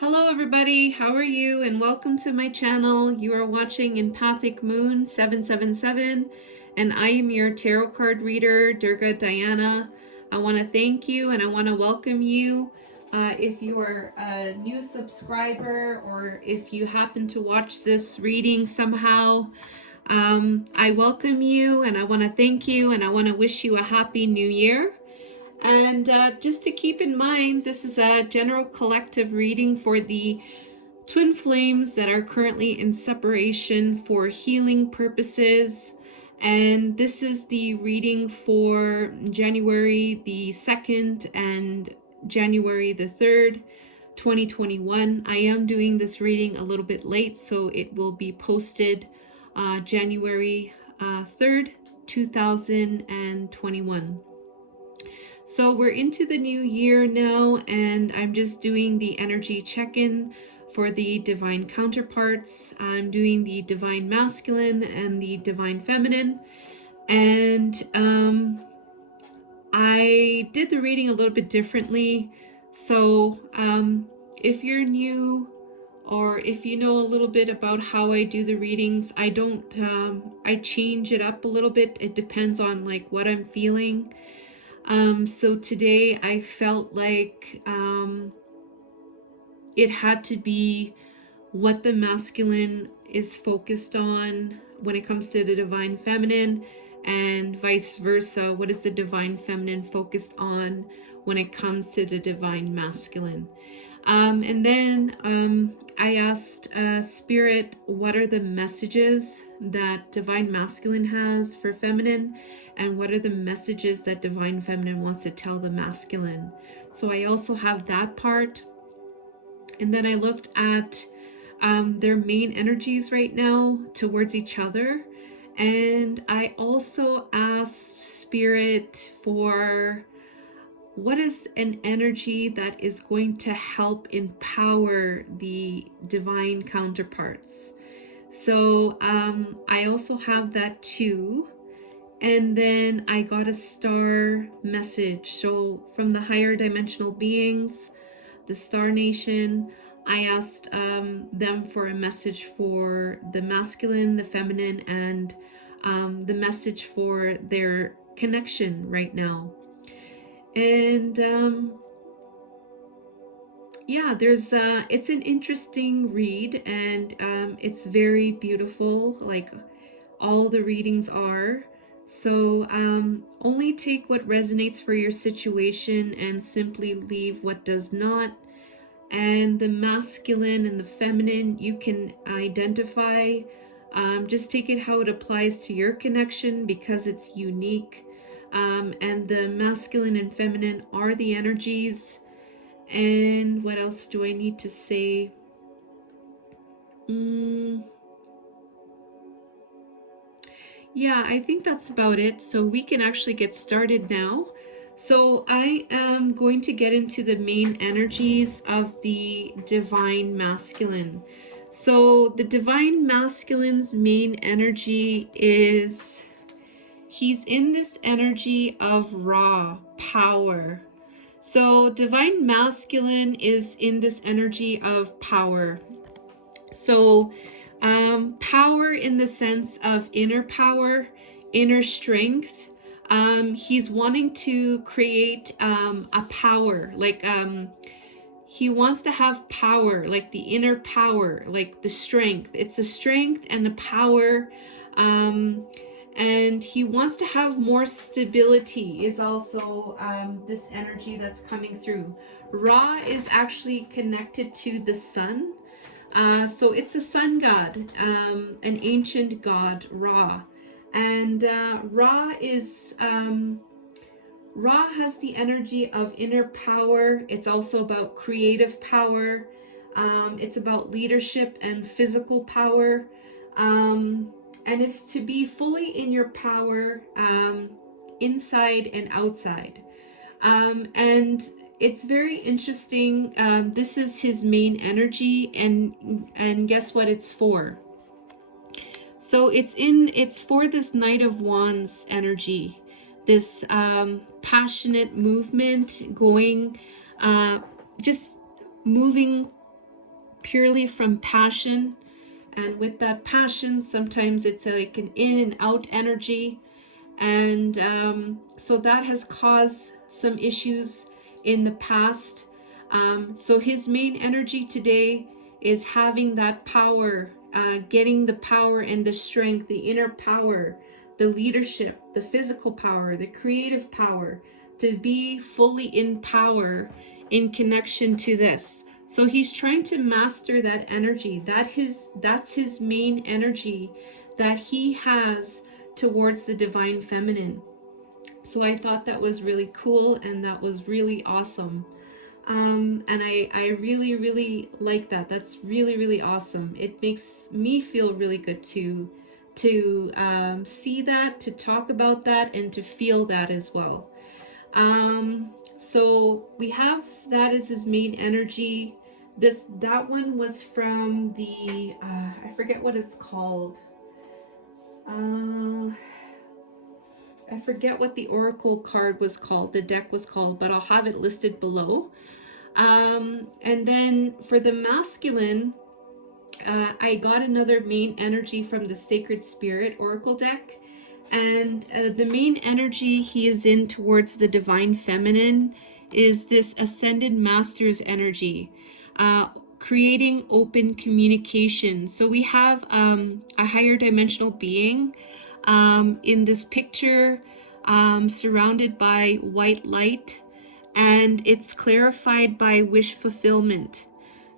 Hello everybody, how are you? And welcome to my channel. You are watching Empathic Moon 777 and I am your tarot card reader, Durga Diana. I want to thank you and I want to welcome you. If you are a new subscriber or if you happen to watch this reading somehow, I welcome you and I want to thank you and I want to wish you a happy new year. And just to keep in mind, this is a general collective reading for the twin flames that are currently in separation for healing purposes. And this is the reading for January the 2nd and January the 3rd, 2021. I am doing this reading a little bit late, so it will be posted January 3rd, 2021. So we're into the new year now, and I'm just doing the energy check-in for the divine counterparts. I'm doing the divine masculine and the divine feminine. And I did the reading a little bit differently. So if you're new or if you know a little bit about how I do the readings, I don't, I change it up a little bit. It depends on like what I'm feeling. So today I felt like it had to be what the masculine is focused on when it comes to the divine feminine, and vice versa. What is the divine feminine focused on when it comes to the divine masculine? And then I asked Spirit, what are the messages that Divine Masculine has for Feminine? And what are the messages that Divine Feminine wants to tell the Masculine? So I also have that part. And then I looked at their main energies right now towards each other. And I also asked Spirit for what is an energy that is going to help empower the divine counterparts. So I also have that too. And then I got a star message. So from the higher dimensional beings, the Star Nation, I asked them for a message for the masculine, the feminine, and the message for their connection right now. And yeah, there's it's an interesting read, and it's very beautiful, like all the readings are. So only take what resonates for your situation and simply leave what does not. And the masculine and the feminine, you can identify. Just take it how it applies to your connection because it's unique. And the masculine and feminine are the energies. And what else do I need to say? Yeah, I think that's about it. So we can actually get started now. So I am going to get into the main energies of the divine masculine. So the divine masculine's main energy is he's in this energy of raw power. So divine masculine is in this energy of power. So power in the sense of inner power, inner strength. He's wanting to create a power, like he wants to have power, like the inner power, like the strength. It's a strength and a power. And he wants to have more stability is also this energy that's coming through. Ra is actually connected to the sun. So it's a sun god, an ancient god, Ra. And Ra is Ra has the energy of inner power. It's also about creative power. It's about leadership and physical power. And it's to be fully in your power, inside and outside. And it's very interesting. This is his main energy, and guess what it's for? So it's for this Knight of Wands energy, this passionate movement, going, just moving purely from passion. And with that passion, sometimes it's like an in and out energy. And so that has caused some issues in the past. So his main energy today is having that power, getting the power and the strength, the inner power, the leadership, the physical power, the creative power, to be fully in power in connection to this. So he's trying to master that energy. That's his main energy that he has towards the divine feminine. So I thought that was really cool and that was really awesome. And I really, really like that. That's really, really awesome. It makes me feel really good to see that, to talk about that, and to feel that as well. So we have that as his main energy. That one was from the I forget what it's called. Uh, I forget what the oracle card was called, the deck was called, but I'll have it listed below. And then for the masculine, I got another main energy from the Sacred Spirit Oracle deck. And the main energy he is in towards the divine feminine is this ascended master's energy, creating open communication. So we have a higher dimensional being in this picture, surrounded by white light, and it's clarified by wish fulfillment.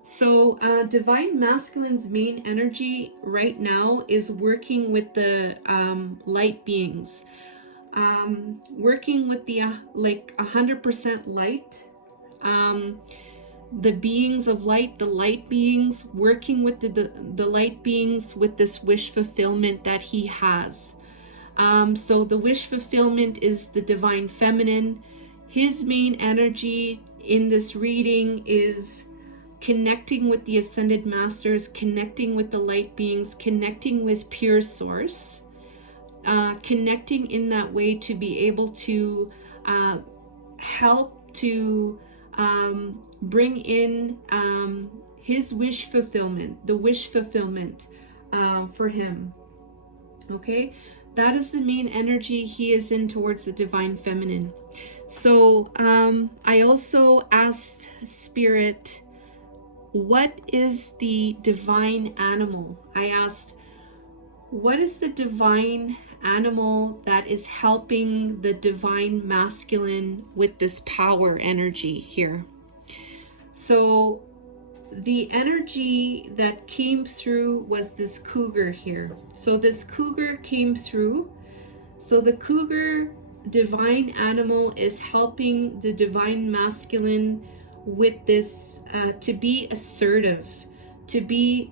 So, Divine Masculine's main energy right now is working with the light beings, working with the like 100% light, the beings of light, the light beings, working with the light beings with this wish fulfillment that he has. So, the wish fulfillment is the Divine Feminine. His main energy in this reading is connecting with the ascended masters, connecting with the light beings, connecting with pure source, connecting in that way to be able to help to bring in his wish fulfillment, the wish fulfillment for him. Okay, that is the main energy he is in towards the divine feminine. So I also asked Spirit, what is the divine animal? I asked, what is the divine animal that is helping the divine masculine with this power energy here? So the energy that came through was this cougar here. So this cougar came through. So the cougar divine animal is helping the divine masculine with this, to be assertive, to be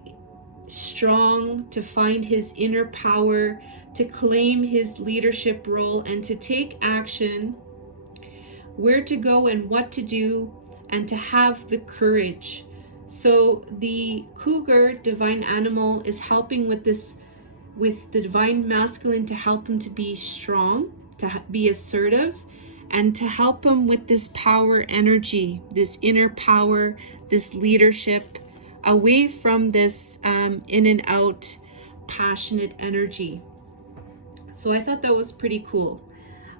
strong, to find his inner power, to claim his leadership role, and to take action, where to go and what to do, and to have the courage. So the cougar divine animal is helping with this, with the divine masculine, to help him to be strong, to be assertive, and to help him with this power energy, this inner power, this leadership, away from this in and out passionate energy. So I thought that was pretty cool.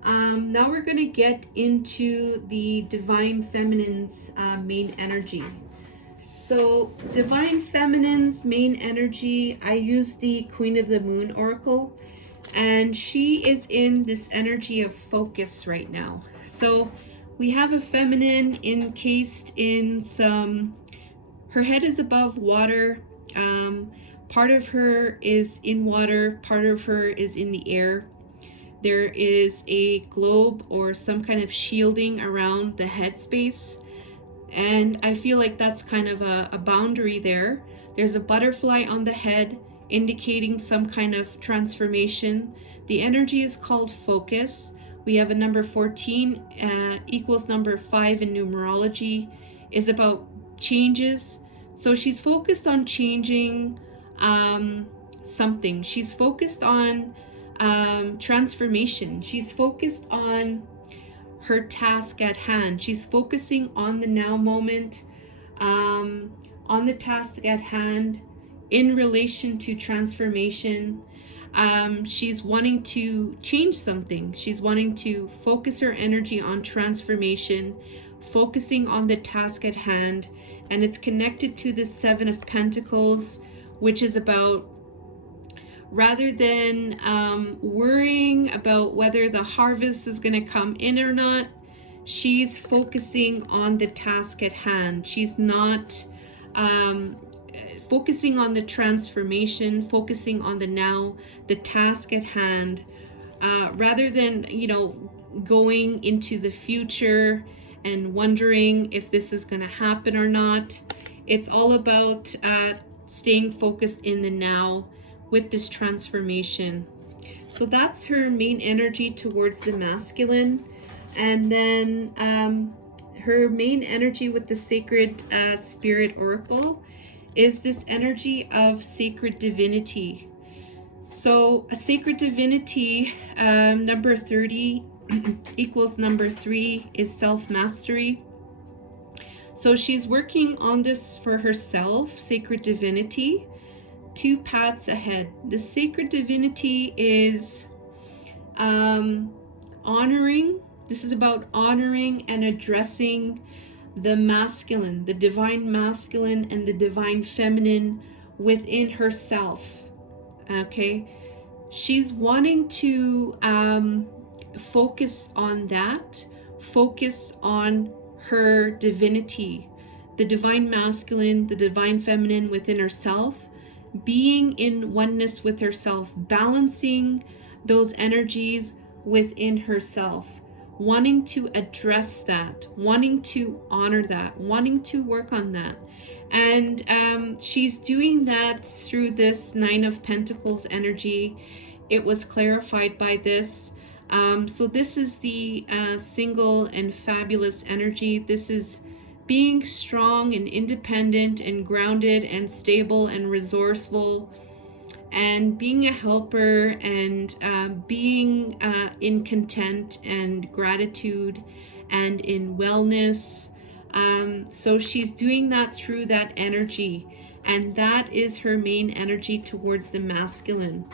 Now we're going to get into the divine feminine's main energy. So divine feminine's main energy, I use the Queen of the Moon Oracle, and she is in this energy of focus right now. So we have a feminine encased in some, her head is above water. Part of her is in water, part of her is in the air. There is a globe or some kind of shielding around the headspace. And I feel like that's kind of a boundary there. There's a butterfly on the head indicating some kind of transformation. The energy is called focus. We have a number 14 equals number 5 in numerology, is about changes. So she's focused on changing something. She's focused on transformation. She's focused on her task at hand. She's focusing on the now moment, on on the task at hand in relation to transformation. She's wanting to change something. She's wanting to focus her energy on transformation, focusing on the task at hand. And it's connected to the Seven of Pentacles, which is about, rather than worrying about whether the harvest is going to come in or not, she's focusing on the task at hand. She's not focusing on the transformation, focusing on the now, the task at hand, rather than, going into the future and wondering if this is going to happen or not. It's all about staying focused in the now with this transformation. So that's her main energy towards the masculine. And then her main energy with the sacred spirit oracle is this energy of sacred divinity. So a sacred divinity, number 30 equals number 3 is self-mastery. So she's working on this for herself, sacred divinity, 2 paths ahead. The sacred divinity is honoring. This is about honoring and addressing the masculine, the divine masculine and the divine feminine within herself. Okay, she's wanting to focus on that, focus on her divinity, the divine masculine, the divine feminine within herself, being in oneness with herself, balancing those energies within herself, wanting to address that, wanting to honor that, wanting to work on that. And she's doing that through this Nine of Pentacles energy. It was clarified by this. So this is the single and fabulous energy. This is being strong and independent and grounded and stable and resourceful, and being a helper, and being in content and gratitude and in wellness. So she's doing that through that energy, and that is her main energy towards the masculine.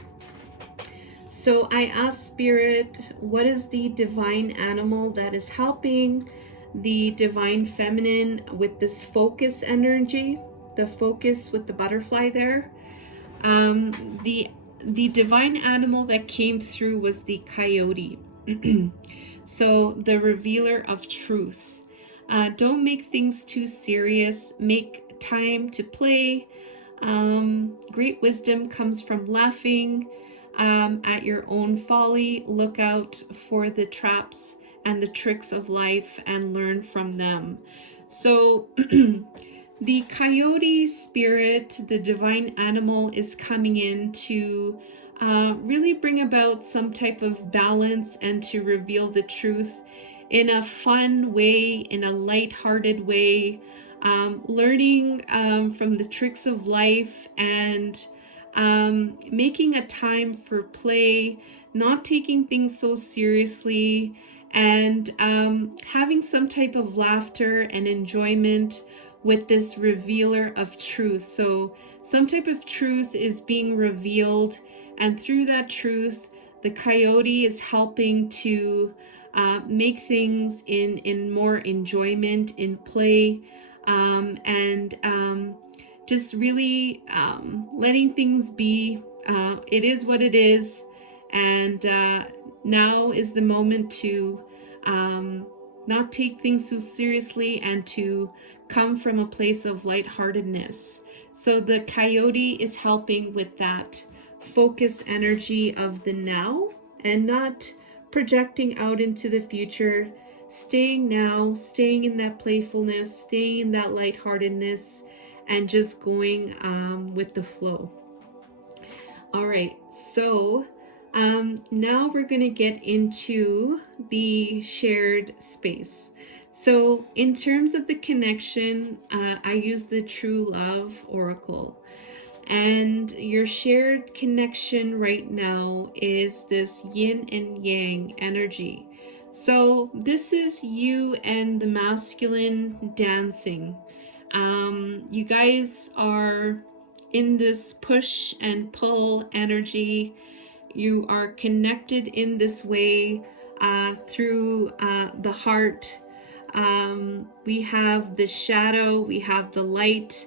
So I asked Spirit, what is the divine animal that is helping the divine feminine with this focus energy, the focus with the butterfly there? The divine animal that came through was the coyote. So the revealer of truth. Don't make things too serious. Make time to play. Great wisdom comes from laughing at your own folly. Look out for the traps and the tricks of life and learn from them. So the coyote spirit, the divine animal, is coming in to really bring about some type of balance and to reveal the truth in a fun way, in a light-hearted way, learning from the tricks of life, and making a time for play, not taking things so seriously, and having some type of laughter and enjoyment with this revealer of truth. So some type of truth is being revealed, and through that truth, the coyote is helping to make things in more enjoyment, in play, and just really letting things be. It is what it is, and now is the moment to not take things so seriously and to come from a place of lightheartedness. So the coyote is helping with that focus energy of the now, and not projecting out into the future, staying now, staying in that playfulness, staying in that lightheartedness, and just going with the flow. All right, so now we're going to get into the shared space. So in terms of the connection, I use the True Love Oracle. And your shared connection right now is this yin and yang energy. So this is you and the masculine dancing. You guys are in this push and pull energy. You are connected in this way through the heart. We have the shadow, we have the light,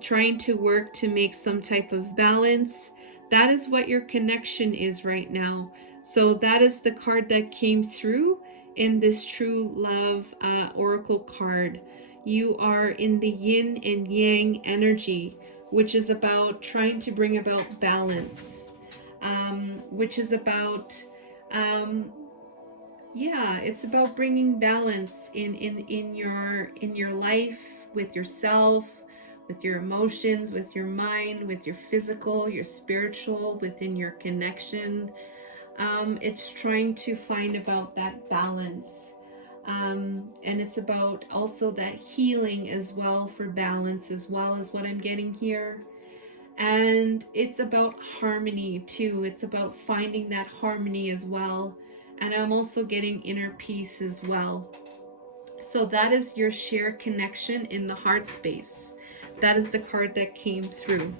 trying to work to make some type of balance. That is what your connection is right now. So that is the card that came through in this true love oracle card. You are in the yin and yang energy, which is about trying to bring about balance, which is about um, yeah, it's about bringing balance in your life, with yourself, with your emotions, with your mind, with your physical, your spiritual, within your connection. It's trying to find about that balance. And it's about also that healing as well, for balance as well, as what I'm getting here. And it's about harmony too. It's about finding that harmony as well. And I'm also getting inner peace as well. So that is your shared connection in the heart space. That is the card that came through.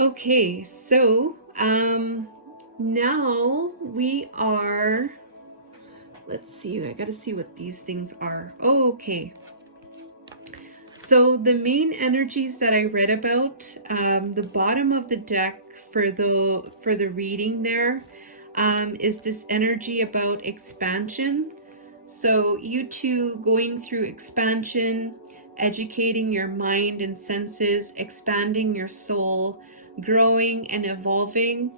Okay, so now we are, let's see, I gotta see what these things are. Oh, okay. So the main energies that I read about, the bottom of the deck for the reading there, is this energy about expansion. So you two going through expansion, educating your mind and senses, expanding your soul, growing and evolving.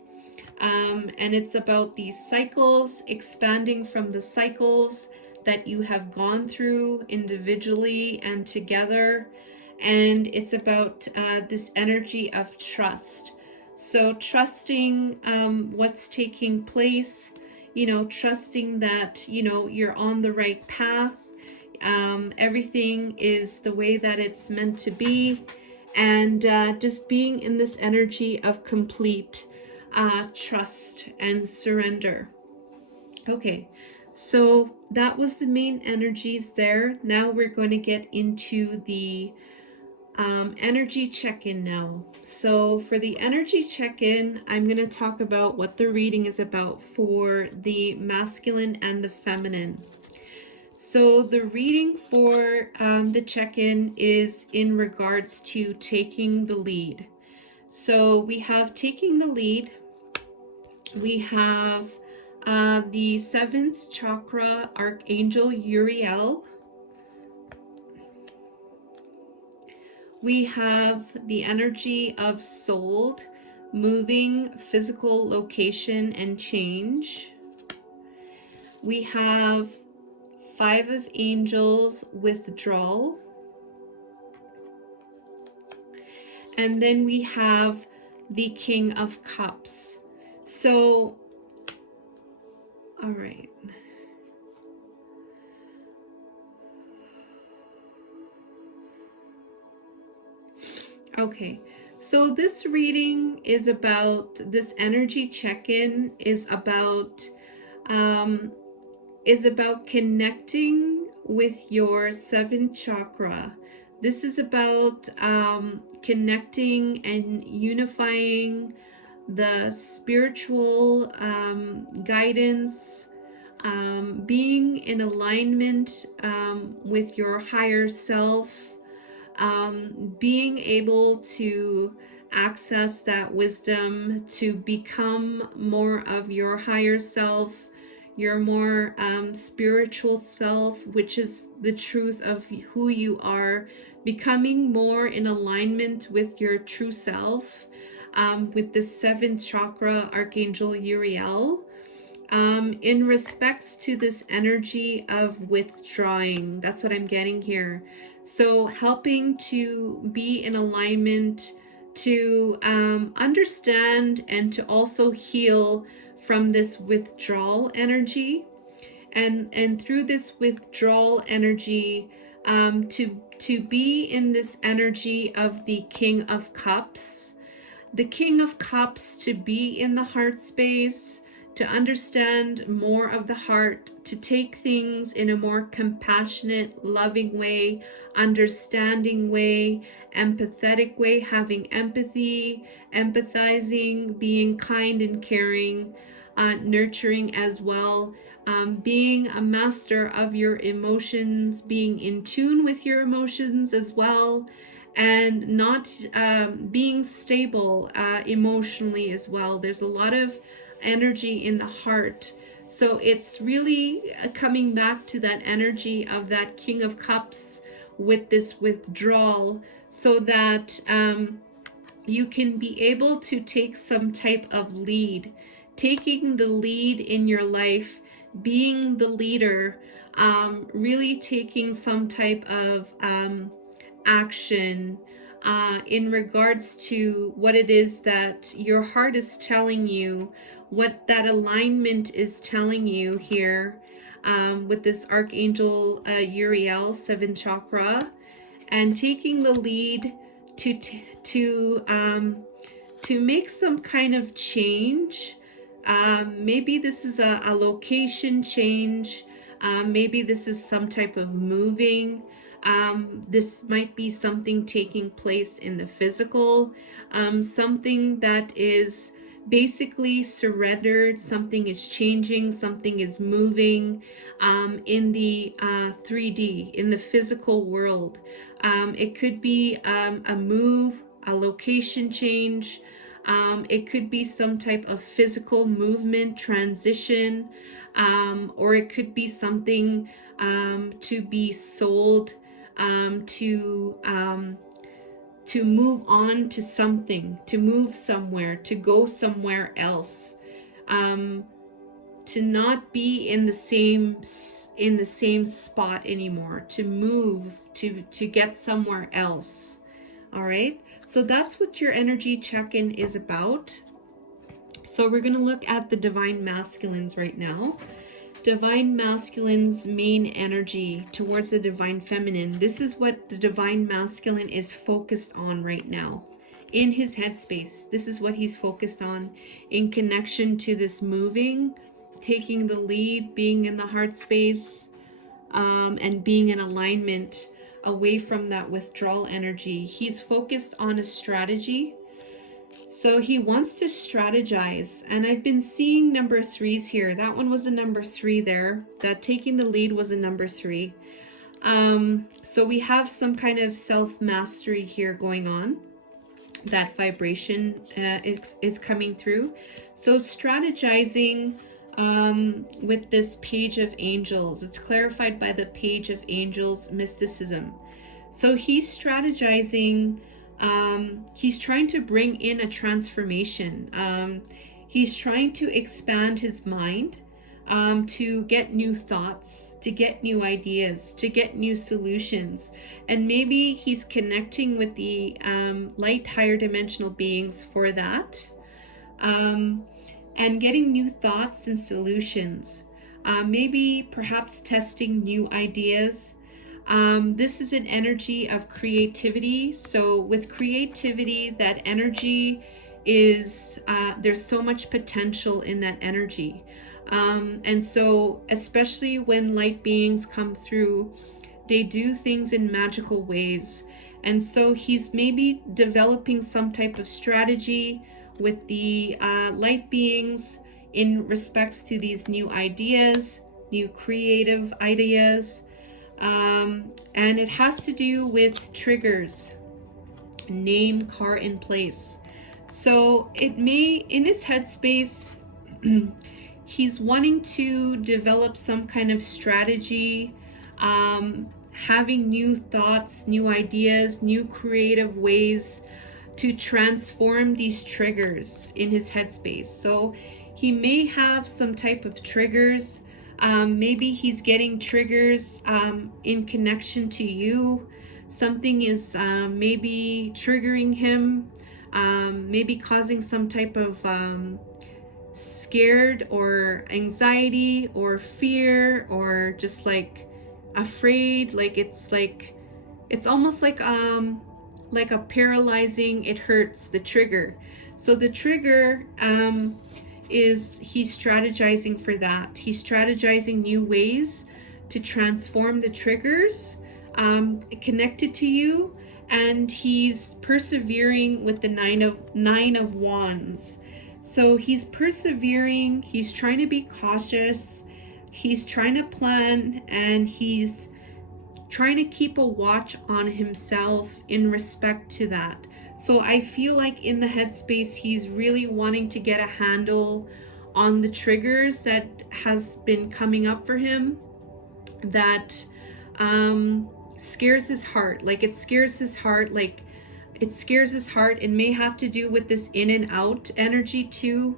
And it's about these cycles, expanding from the cycles that you have gone through individually and together. And it's about this energy of trust. So, trusting what's taking place, trusting that, you're on the right path. Everything is the way that it's meant to be. And just being in this energy of complete trust and surrender. Okay, so that was the main energies there. Now we're going to get into the energy check-in now. So for the energy check-in, I'm going to talk about what the reading is about for the masculine and the feminine. So the reading for the check-in is in regards to taking the lead. So we have taking the lead. We have the seventh chakra, Archangel Uriel. We have the energy of soul, moving, physical location, and change. We have five of angels, withdrawal. And then we have the King of Cups. So, all right. Okay, so this reading is about, this energy check-in um, is about connecting with your seventh chakra. This is about connecting and unifying the spiritual guidance, being in alignment with your higher self, being able to access that wisdom to become more of your higher self, your more spiritual self, which is the truth of who you are, becoming more in alignment with your true self, with the seventh chakra, Archangel Uriel. In respects to this energy of withdrawing, that's what I'm getting here. So helping to be in alignment, to understand and to also heal from this withdrawal energy, and through this withdrawal energy, to be in this energy of the King of Cups. The King of Cups, to be in the heart space, to understand more of the heart, to take things in a more compassionate, loving way, understanding way, empathetic way, having empathy, empathizing, being kind and caring, nurturing as well, being a master of your emotions, being in tune with your emotions as well, and not being stable emotionally as well. There's a lot of energy in the heart. So it's really coming back to that energy of that King of Cups with this withdrawal, so that you can be able to take some type of lead, taking the lead in your life, being the leader, really taking some type of action in regards to what it is that your heart is telling you, what that alignment is telling you here, with this Archangel Uriel, 7th chakra, and taking the lead to to make some kind of change. Maybe this is a location change. Maybe this is some type of moving. This might be something taking place in the physical, something that is basically surrendered, something is changing, something is moving in the 3D, in the physical world. It could be a move, a location change. It could be some type of physical movement, transition, or it could be something to be sold, to move on to something, to move somewhere, to go somewhere else, to not be in the same spot anymore, to move, to get somewhere else. All right, so that's what your energy check-in is about. So we're going to look at the divine masculines right now. Divine masculine's main energy towards the divine feminine. This is what the divine masculine is focused on right now in his headspace. This is what he's focused on in connection to this moving, taking the lead, being in the heart space, and being in alignment away from that withdrawal energy. He's focused on a strategy. So he wants to strategize, and I've been seeing number threes here. That one was a number 3 there. That taking the lead was a number 3. So we have some kind of self-mastery here going on. That vibration is coming through. So strategizing with this page of angels. It's clarified by the page of angels mysticism. So he's strategizing. He's trying to bring in a transformation. He's trying to expand his mind, to get new thoughts, to get new ideas, to get new solutions. And maybe he's connecting with the light higher dimensional beings for that, and getting new thoughts and solutions. Maybe perhaps testing new ideas. This is an energy of creativity. So with creativity, that energy is, there's so much potential in that energy. And so especially when light beings come through, they do things in magical ways. And so he's maybe developing some type of strategy with the light beings in respects to these new ideas, new creative ideas. And it has to do with triggers, name, car, and place. So it may, in his headspace, he's wanting to develop some kind of strategy, having new thoughts, new ideas, new creative ways to transform these triggers in his headspace. So he may have some type of triggers. Maybe he's getting triggers in connection to you. Something is maybe triggering him, maybe causing some type of scared or anxiety or fear, or just like afraid. It's almost like a paralyzing, it hurts, the trigger. So the trigger is he's strategizing for that. He's strategizing new ways to transform the triggers connected to you, and he's persevering with the nine of wands. So he's persevering, he's trying to be cautious, he's trying to plan, and he's trying to keep a watch on himself in respect to that. So I feel like in the headspace, he's really wanting to get a handle on the triggers that has been coming up for him that scares his heart. Like it scares his heart, like it scares his heart. It may have to do with this in and out energy too.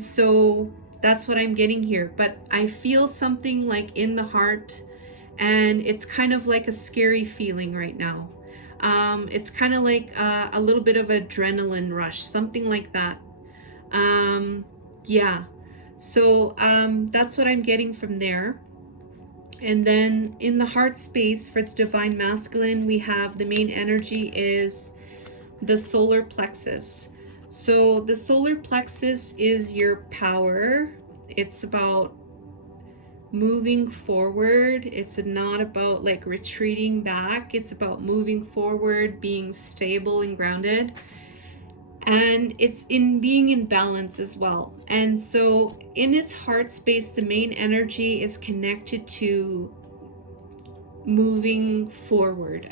So that's what I'm getting here. But I feel something like in the heart, and it's kind of like a scary feeling right now. It's kind of like a little bit of adrenaline rush, something like that. Yeah. So that's what I'm getting from there. And then in the heart space for the divine masculine, we have the main energy is the solar plexus. So the solar plexus is your power. It's about moving forward. It's not about like retreating back. It's about moving forward, being stable and grounded. And it's in being in balance as well. And so in his heart space, the main energy is connected to moving forward.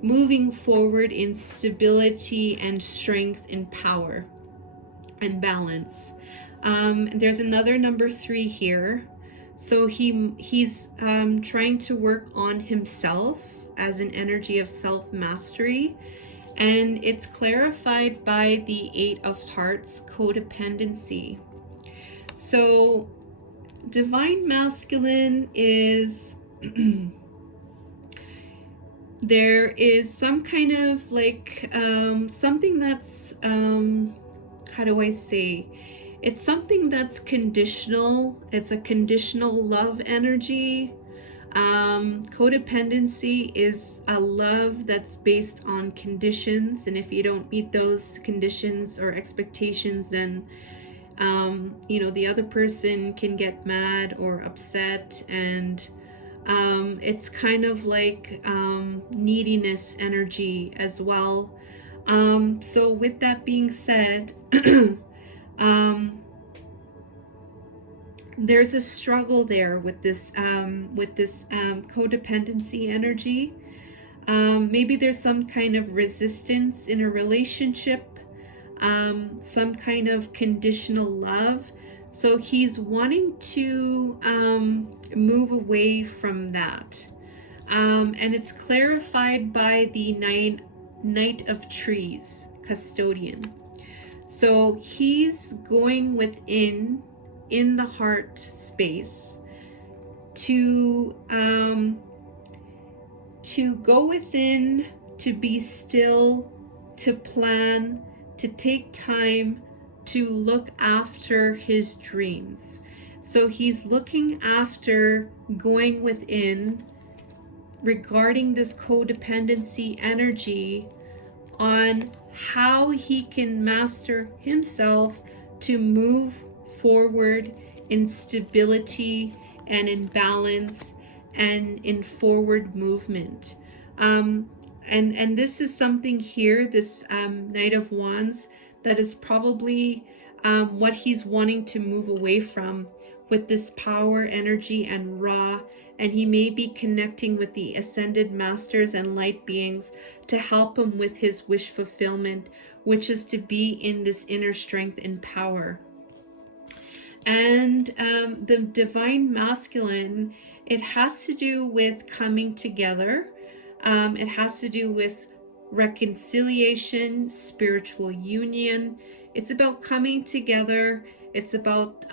Moving forward in stability and strength and power and balance. There's another number 3 here. So he's trying to work on himself as an energy of self-mastery. And it's clarified by the 8 of Hearts, codependency. So divine masculine is there is some kind of like something that's how do I say, it's something that's conditional. It's a conditional love energy. Codependency is a love that's based on conditions, and if you don't meet those conditions or expectations, then the other person can get mad or upset, and it's kind of like neediness energy as well. So with that being said, there's a struggle there with this codependency energy. Maybe there's some kind of resistance in a relationship, some kind of conditional love. So he's wanting to move away from that. And it's clarified by the Knight of Trees, custodian. So he's going within in the heart space to go within, to be still, to plan, to take time to look after his dreams. So he's looking after, going within regarding this codependency energy on how he can master himself to move forward in stability and in balance and in forward movement. And this is something here, this Knight of Wands, that is probably what he's wanting to move away from with this power energy and raw. And he may be connecting with the ascended masters and light beings to help him with his wish fulfillment, which is to be in this inner strength and power. And the divine masculine, it has to do with coming together. It has to do with reconciliation, spiritual union. It's about coming together. It's about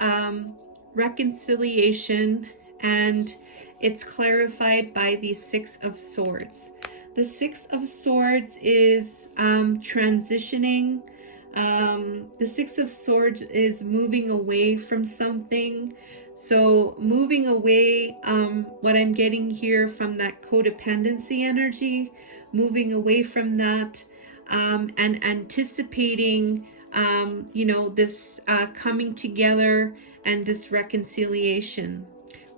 reconciliation, and it's clarified by the 6 of Swords. The 6 of Swords is transitioning. The 6 of Swords is moving away from something. So moving away, what I'm getting here from that codependency energy, moving away from that, and anticipating this coming together and this reconciliation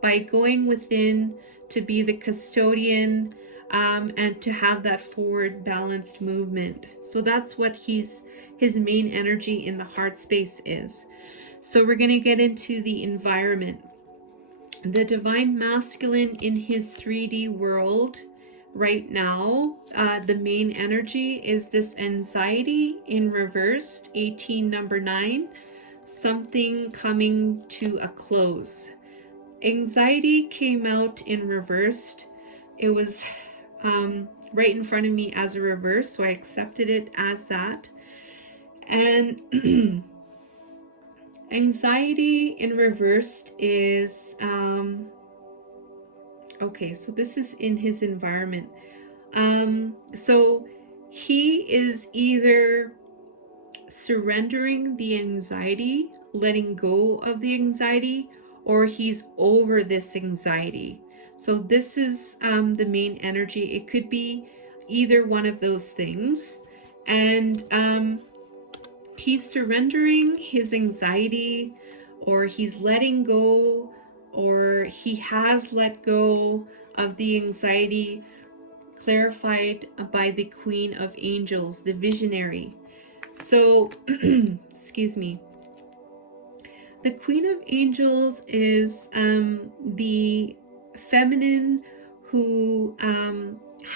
by going within to be the custodian, and to have that forward balanced movement. So that's what his main energy in the heart space is. So we're going to get into the environment. The divine masculine in his 3D world right now, the main energy is this anxiety in reversed, 18 number 9, something coming to a close. Anxiety came out in reversed. It was right in front of me as a reverse, so I accepted it as that. And anxiety in reversed is okay, so this is in his environment. So he is either surrendering the anxiety, letting go of the anxiety, or he's over this anxiety. So this is the main energy. It could be either one of those things. And he's surrendering his anxiety, or he's letting go, or he has let go of the anxiety, clarified by the Queen of Angels, the visionary. So, excuse me. The Queen of Angels is the feminine who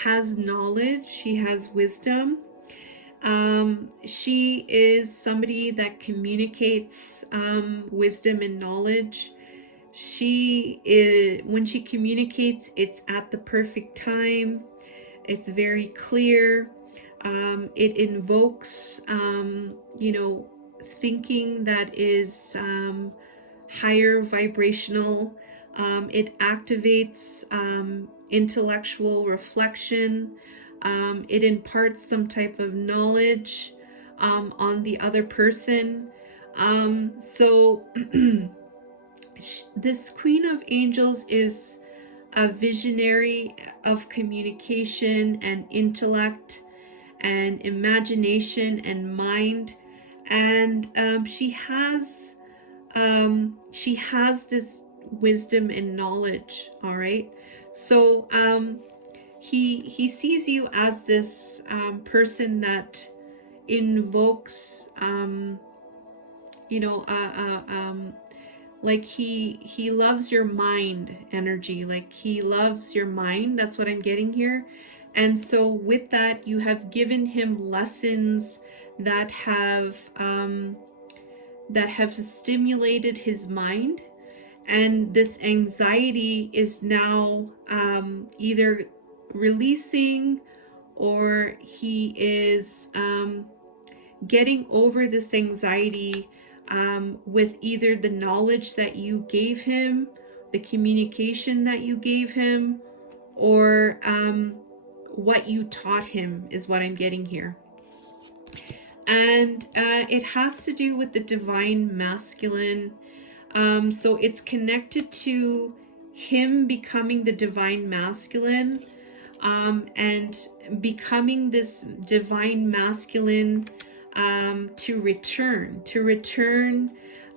has knowledge, she has wisdom. She is somebody that communicates wisdom and knowledge. She is, when she communicates, it's at the perfect time. It's very clear. It invokes, thinking that is higher vibrational. It activates intellectual reflection. It imparts some type of knowledge on the other person. So this Queen of Angels is a visionary of communication and intellect and imagination and mind, and she has this wisdom and knowledge. All right, so he sees you as this person that invokes like he loves your mind energy, like he loves your mind. That's what I'm getting here. And so with that, you have given him lessons that have stimulated his mind, and this anxiety is now either releasing, or he is getting over this anxiety with either the knowledge that you gave him, the communication that you gave him, or what you taught him, is what I'm getting here. And it has to do with the divine masculine. So it's connected to him becoming the divine masculine, and becoming this divine masculine to return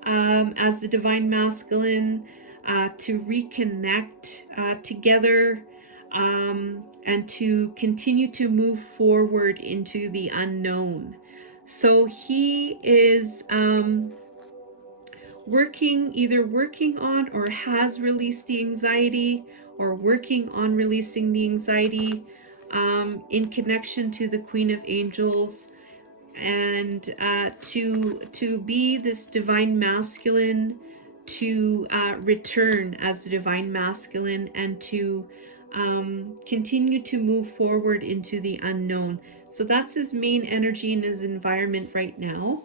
as the divine masculine, to reconnect together, and to continue to move forward into the unknown. So he is either working on or has released the anxiety, or working on releasing the anxiety in connection to the Queen of Angels, and to be this divine masculine, to return as the divine masculine, and to continue to move forward into the unknown. So that's his main energy in his environment right now.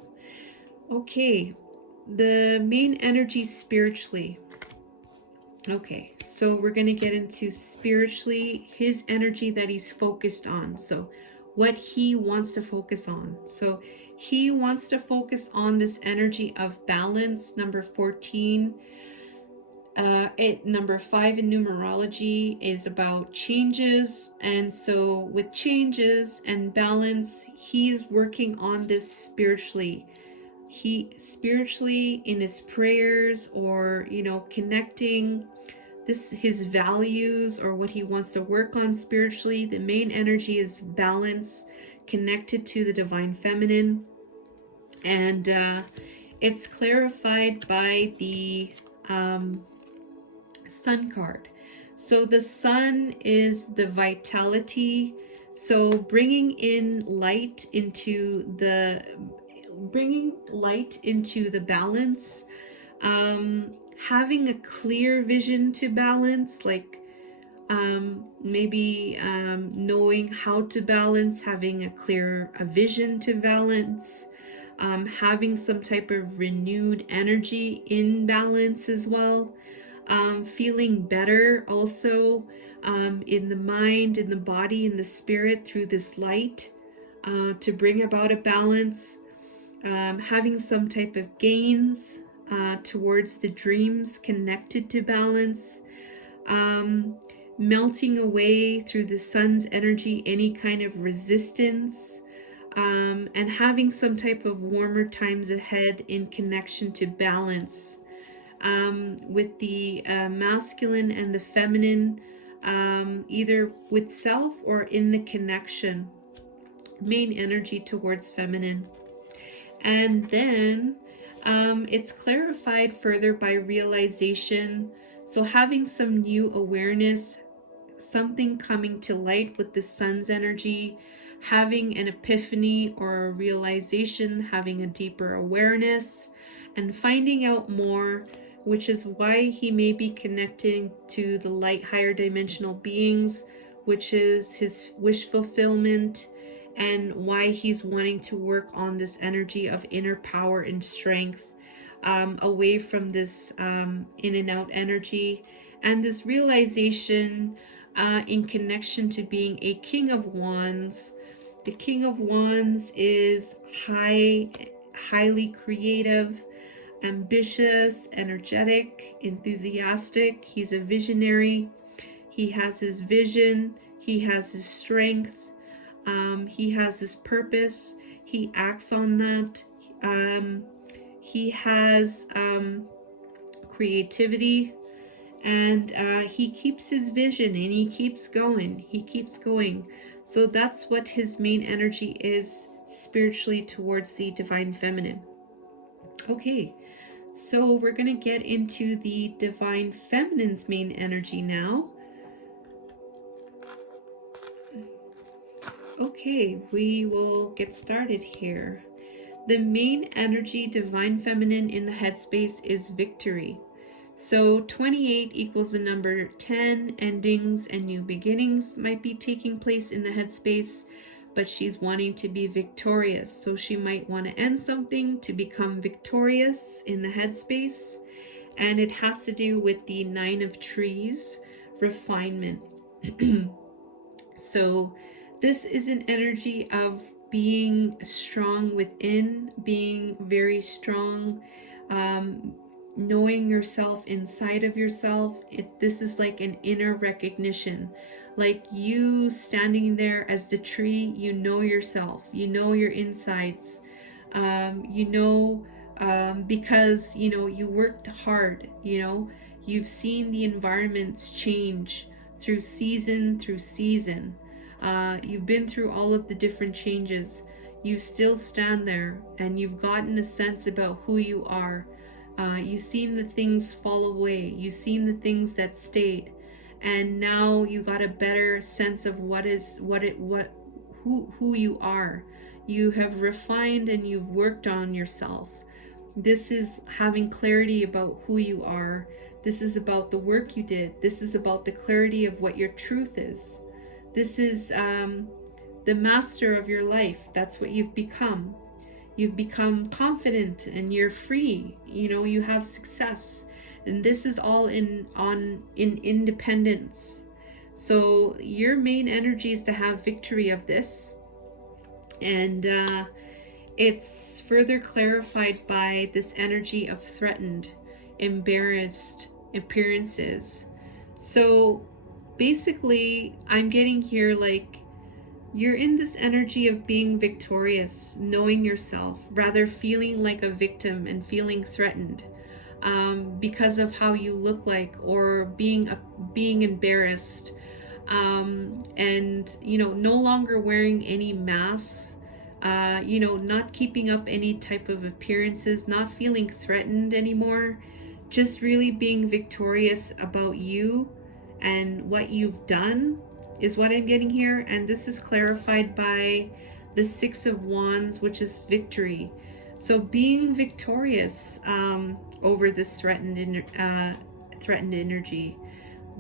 Okay, the main energy spiritually. Okay, so we're going to get into spiritually his energy that he's focused on. So what he wants to focus on. So he wants to focus on this energy of balance, number 14. Number 5 in numerology is about changes. And so with changes and balance, he is working on this spiritually. he spiritually in his prayers, or connecting his values or what he wants to work on spiritually. The main energy is balance, connected to the divine feminine. And it's clarified by the sun card. So the sun is the vitality, so bringing light into the balance, having a clear vision to balance, like maybe knowing how to balance, having a vision to balance, having some type of renewed energy in balance as well, feeling better also, in the mind, in the body, in the spirit through this light, to bring about a balance, having some type of gains towards the dreams connected to balance, um, melting away through the sun's energy any kind of resistance, and having some type of warmer times ahead in connection to balance, with the masculine and the feminine, either with self or in the connection, main energy towards feminine. And then it's clarified further by realization. So having some new awareness, something coming to light with the sun's energy, having an epiphany or a realization, having a deeper awareness, and finding out more, which is why he may be connecting to the light higher dimensional beings, which is his wish fulfillment, and why he's wanting to work on this energy of inner power and strength, away from this in and out energy, and this realization in connection to being a King of Wands. The King of Wands is highly creative, ambitious, energetic, enthusiastic. He's a visionary. He has his vision. He has his strength. He has his purpose. He acts on that. He has creativity, and he keeps his vision, and he keeps going. He keeps going. So that's what his main energy is spiritually towards the divine feminine. Okay, so we're going to get into the divine feminine's main energy now. Okay, we will get started here. The main energy, divine feminine, in the headspace is victory. So 28 equals the number 10. Endings and new beginnings might be taking place in the headspace, but she's wanting to be victorious. So she might want to end something to become victorious in the headspace. And it has to do with the 9 of Trees, refinement. So this is an energy of being strong within, being very strong, knowing yourself inside of yourself. This is like an inner recognition, like you standing there as the tree. You know yourself, you know your insides, because you worked hard. You've seen the environments change through season. You've been through all of the different changes. You still stand there, and you've gotten a sense about who you are. You've seen the things fall away. You've seen the things that stayed, and now you got a better sense of who you are. You have refined and you've worked on yourself. This is having clarity about who you are. This is about the work you did. This is about the clarity of what your truth is. This is the master of your life. That's what you've become. You've become confident and you're free. You have success. And this is all in independence. So your main energy is to have victory of this. And it's further clarified by this energy of threatened, embarrassed appearances. So basically, I'm getting here like You're in this energy of being victorious, knowing yourself, rather feeling like a victim and feeling threatened because of how you look like, or being embarrassed, and no longer wearing any masks, not keeping up any type of appearances, not feeling threatened anymore, just really being victorious about you and what you've done is what I'm getting here. And this is clarified by the Six of Wands, which is victory. So being victorious over this threatened energy,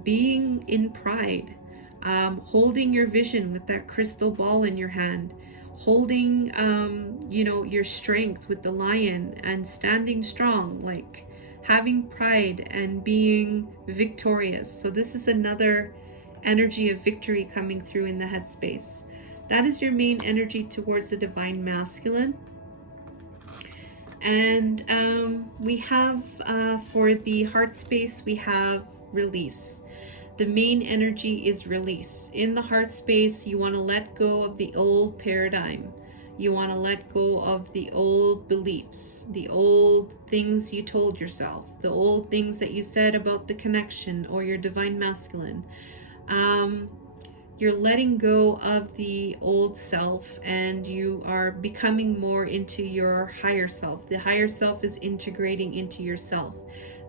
being in pride, holding your vision with that crystal ball in your hand, holding your strength with the lion and standing strong, like having pride and being victorious. So this is another energy of victory coming through in the headspace. That is your main energy towards the divine masculine. And we have for the heart space, we have release. The main energy is release. In the heart space, you want to let go of the old paradigm. You want to let go of the old beliefs, the old things you told yourself, the old things that you said about the connection or your divine masculine. You're letting go of the old self and you are becoming more into your higher self. The higher self is integrating into yourself.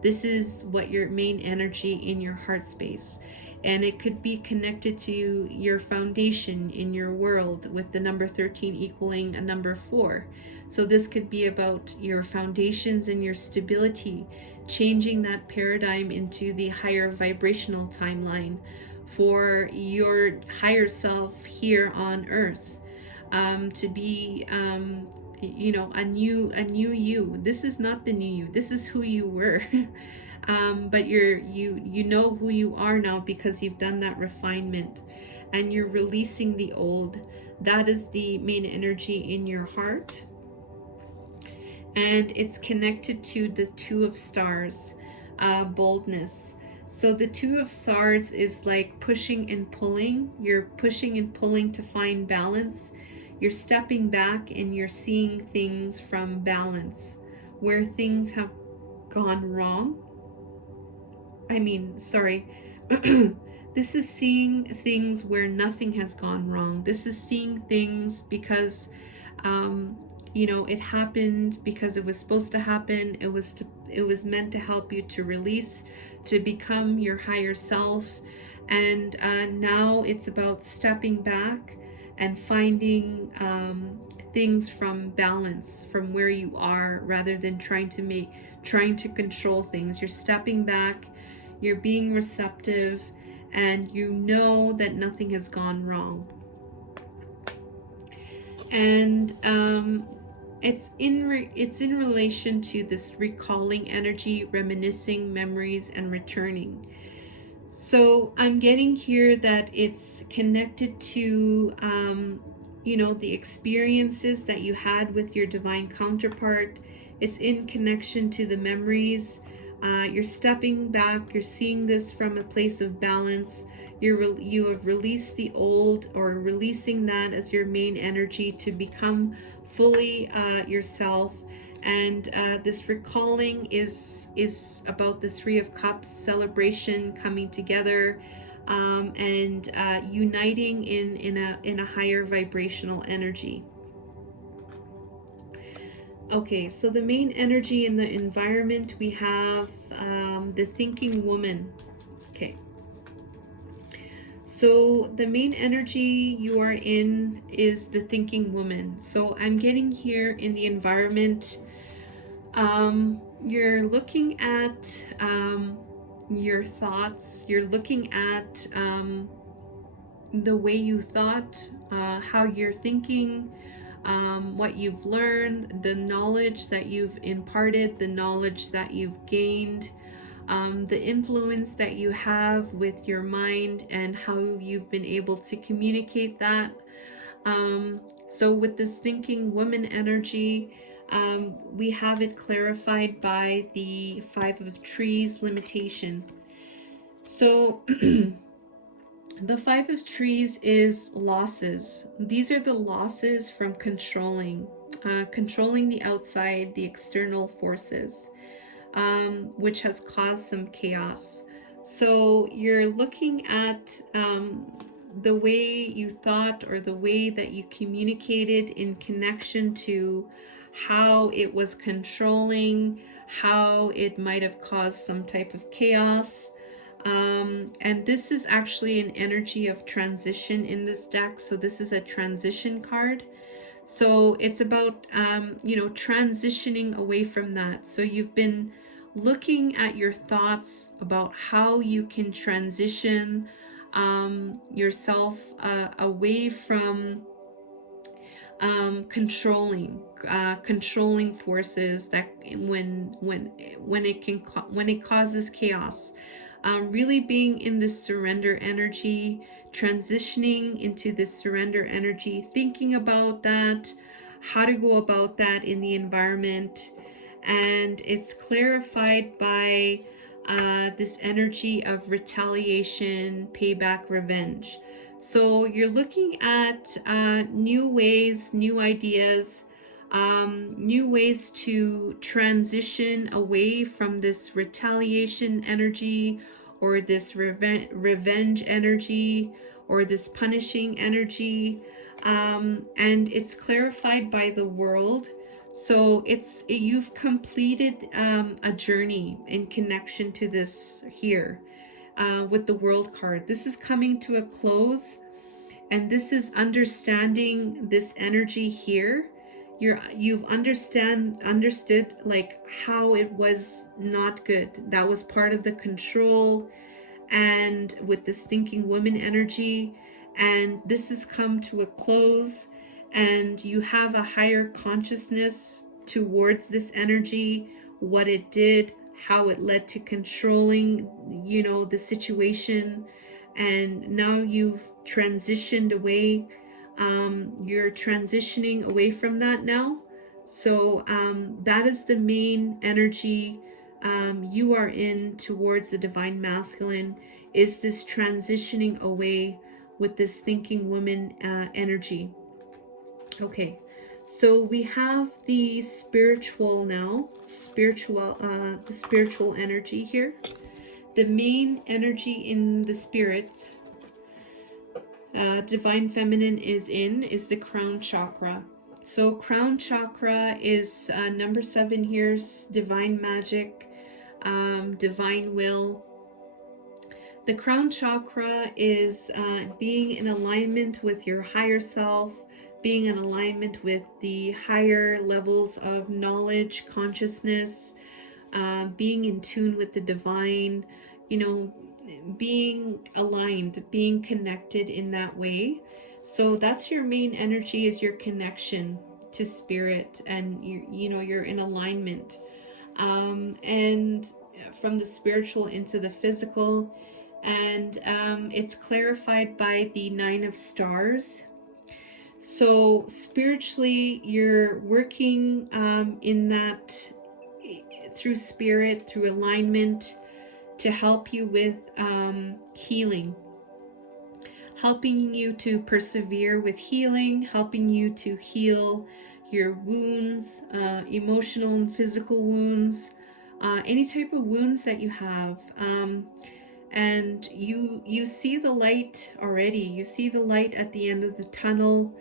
This is what your main energy in your heart space. And it could be connected to your foundation in your world, with the number 13 equaling a number 4. So this could be about your foundations and your stability, changing that paradigm into the higher vibrational timeline for your higher self here on earth, to be a new you. This is not the new you, this is who you were. But you know who you are now because you've done that refinement and you're releasing the old. That is the main energy in your heart, and it's connected to the Two of Stars, boldness. So the Two of Stars is like pushing and pulling. You're pushing and pulling to find balance. You're stepping back and you're seeing things from balance, where things have gone wrong. This is seeing things where nothing has gone wrong. This is seeing things because it happened because it was supposed to happen. It was meant to help you to release, to become your higher self. And now it's about stepping back and finding things from balance, from where you are, rather than trying to control things. You're stepping back, you're being receptive, and you know that nothing has gone wrong. And it's in relation to this recalling energy, reminiscing memories, and returning. So I'm getting here that it's connected to the experiences that you had with your divine counterpart. It's in connection to the memories. You're stepping back, you're seeing this from a place of balance. You have released the old, or releasing that as your main energy to become fully yourself. And this recalling is about the Three of Cups, celebration, coming together, and uniting in a higher vibrational energy. Okay, so the main energy in the environment, we have the thinking woman. Okay. So the main energy you are in is the thinking woman. So I'm getting here in the environment, you're looking at your thoughts, you're looking at the way you thought, how you're thinking, what you've learned, the knowledge that you've imparted, the knowledge that you've gained, the influence that you have with your mind, and how you've been able to communicate that. So with this thinking woman energy, we have it clarified by the Five of Trees limitation. So The Five of Trees is losses. These are the losses from controlling the outside, the external forces, which has caused some chaos. So you're looking at the way you thought or the way that you communicated in connection to how it was controlling, how it might have caused some type of chaos. And this is actually an energy of transition in this deck. So this is a transition card. So it's about, transitioning away from that. So you've been looking at your thoughts about how you can transition yourself away from controlling forces that when it causes chaos, really being in this surrender energy, transitioning into this surrender energy, thinking about that, how to go about that in the environment. And it's clarified by this energy of retaliation, payback, revenge. So you're looking at new ways, new ideas, new ways to transition away from this retaliation energy or this revenge energy or this punishing energy. And it's clarified by the world. So you've completed a journey in connection to this here with the world card. This is coming to a close, and this is understanding this energy here. You've understood like how it was not good. That was part of the control, and with this thinking woman energy, and this has come to a close, and you have a higher consciousness towards this energy, what it did, how it led to controlling the situation, and now you've transitioned away. You're transitioning away from that now. So that is the main energy you are in towards the divine masculine, is this transitioning away with this thinking woman energy. Okay, so we have the spiritual now, the spiritual energy here. The main energy in the spirits, divine feminine is the crown chakra. So crown chakra is number 7 here, divine magic, divine will. The crown chakra is being in alignment with your higher self, being in alignment with the higher levels of knowledge, consciousness, being in tune with the divine, you know, being aligned, being connected in that way. So that's your main energy, is your connection to spirit, and you're in alignment, and from the spiritual into the physical. And it's clarified by the 9 of stars. So spiritually, you're working in that, through spirit, through alignment, to help you with healing, helping you to persevere with healing, helping you to heal your wounds, emotional and physical wounds, any type of wounds that you have. And you see the light already. You see the light at the end of the tunnel.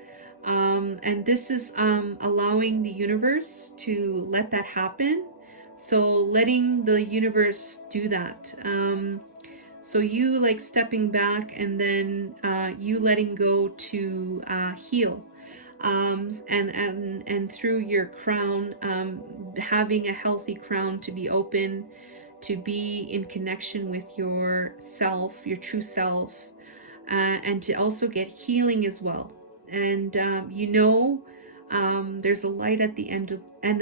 And this is allowing the universe to let that happen. So letting the universe do that. So you like stepping back, and then you letting go to heal. And through your crown, having a healthy crown to be open, to be in connection with your self, your true self, and to also get healing as well. And there's a light at the end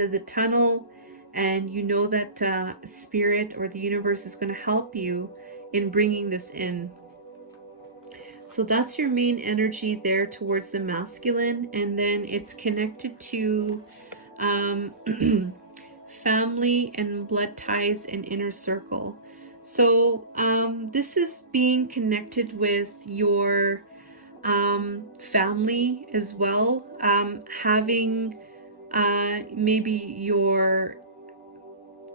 of the tunnel, and you know that spirit or the universe is going to help you in bringing this in. So that's your main energy there towards the masculine, and then it's connected to family and blood ties and inner circle. So this is being connected with your family as well. Having maybe your,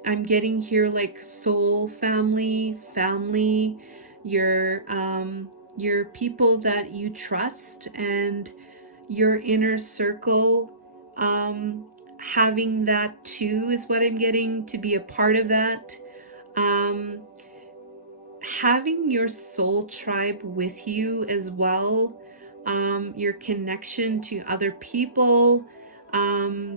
I'm getting here like soul family, your people that you trust and your inner circle. Having that too is what I'm getting, to be a part of that. Um, Having your soul tribe with you as well, your connection to other people,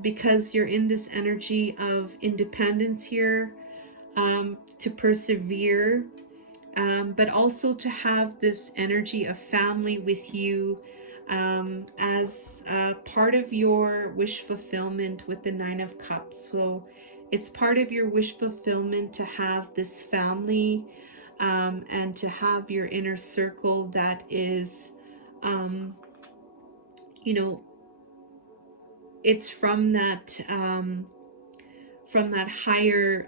because you're in this energy of independence here, to persevere, but also to have this energy of family with you, as part of your wish fulfillment with the Nine of Cups. So it's part of your wish fulfillment to have this family, and to have your inner circle that is, um, you know, it's from that higher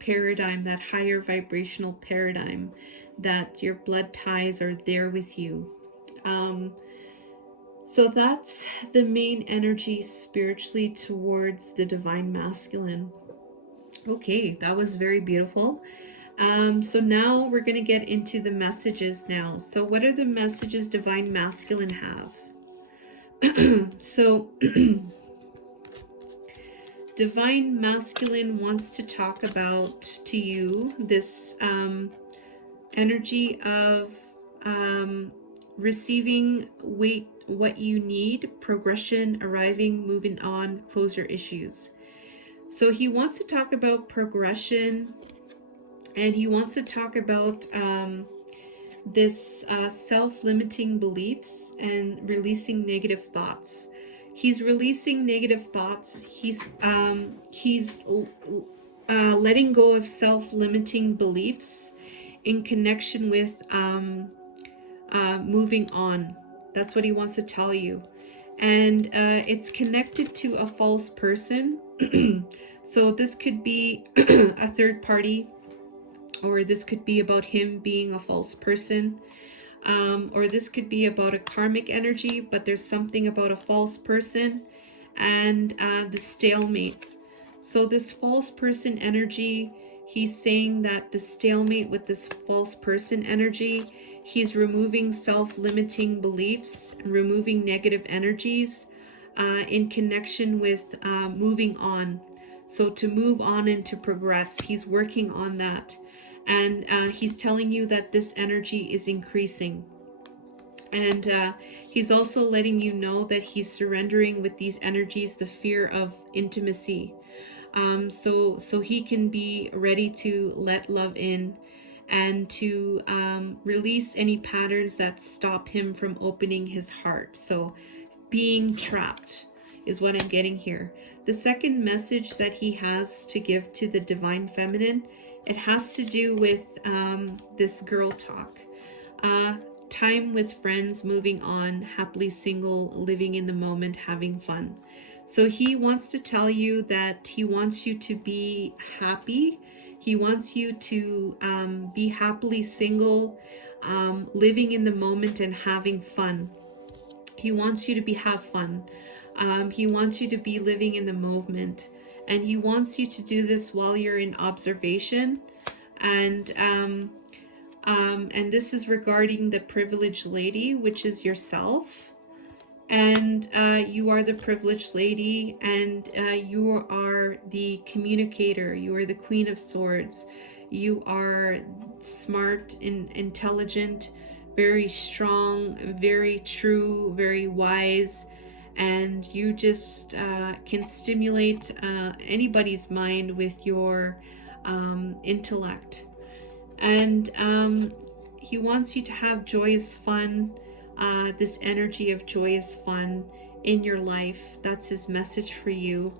paradigm, that higher vibrational paradigm, that your blood ties are there with you. Um, so that's the main energy spiritually towards the divine masculine. Okay, that was very beautiful. So now we're going to get into the messages now. So, what are the messages divine masculine have? So, divine masculine wants to talk about to you this energy of receiving, wait, what you need, progression, arriving, moving on, closure issues. So he wants to talk about progression, and he wants to talk about this self-limiting beliefs and releasing negative thoughts. He's releasing negative thoughts. He's letting go of self-limiting beliefs in connection with moving on. That's what he wants to tell you. And it's connected to a false person. So this could be a third party, or this could be about him being a false person, or this could be about a karmic energy, but there's something about a false person and the stalemate. So this false person energy, he's saying that the stalemate with this false person energy, he's removing self-limiting beliefs and removing negative energies in connection with moving on. So to move on and to progress, he's working on that. And he's telling you that this energy is increasing. And he's also letting you know that he's surrendering with these energies the fear of intimacy. So he can be ready to let love in and to release any patterns that stop him from opening his heart. So being trapped is what I'm getting here. The second message that he has to give to the divine feminine, it has to do with this girl talk. Uh, Time with friends, moving on, happily single, living in the moment, having fun. So he wants to tell you that he wants you to be happy. He wants you to be happily single, living in the moment and having fun. He wants you to have fun. He wants you to be living in the moment. And he wants you to do this while you're in observation. And this is regarding the privileged lady, which is yourself. And you are the privileged lady, and you are the communicator. You are the Queen of Swords. You are smart and intelligent, very strong, very true, very wise, and you just can stimulate anybody's mind with your intellect. And he wants you to have joyous fun, this energy of joyous fun in your life. That's his message for you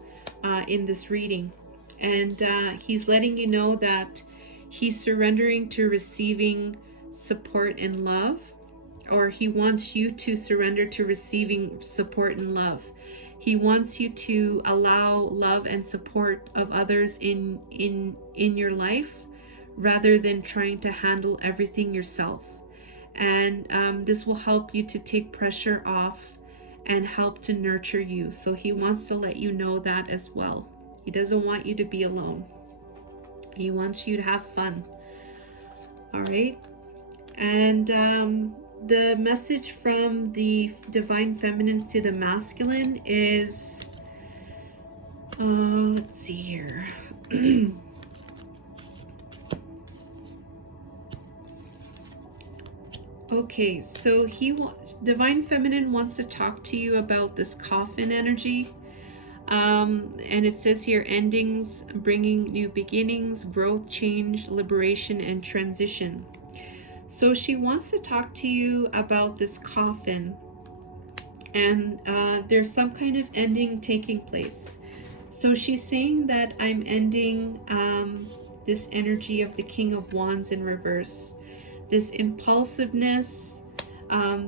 in this reading. And he's letting you know that he's surrendering to receiving support and love, or he wants you to surrender to receiving support and love. He wants you to allow love and support of others in your life, rather than trying to handle everything yourself. And this will help you to take pressure off and help to nurture you. So he wants to let you know that as well. He doesn't want you to be alone. He wants you to have fun. All right. And the message from the divine feminines to the masculine is, let's see here. Okay, so divine feminine wants to talk to you about this coffin energy. And it says here, endings, bringing new beginnings, growth, change, liberation, and transition. So she wants to talk to you about this coffin, and there's some kind of ending taking place. So she's saying that I'm ending this energy of the King of Wands in reverse, this impulsiveness,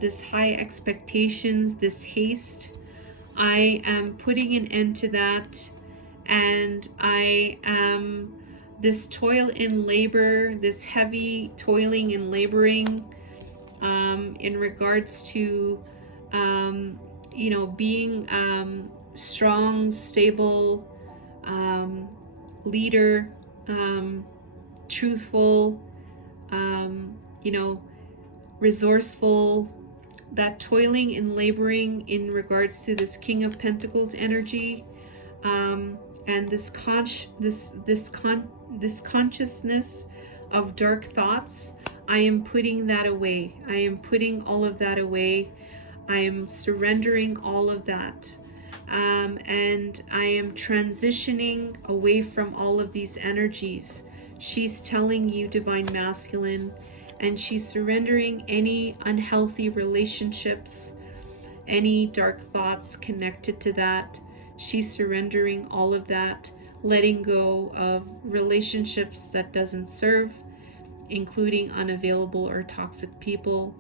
this high expectations, this haste. I am putting an end to that, and I am this toil and labor, this heavy toiling and laboring in regards to being strong, stable, leader, truthful, resourceful. That toiling and laboring in regards to this King of Pentacles energy, and this consciousness of dark thoughts. I am putting that away. I am putting all of that away. I am surrendering all of that. And I am transitioning away from all of these energies. She's telling you, Divine Masculine, and she's surrendering any unhealthy relationships, any dark thoughts connected to that. She's surrendering all of that, letting go of relationships that doesn't serve, including unavailable or toxic people,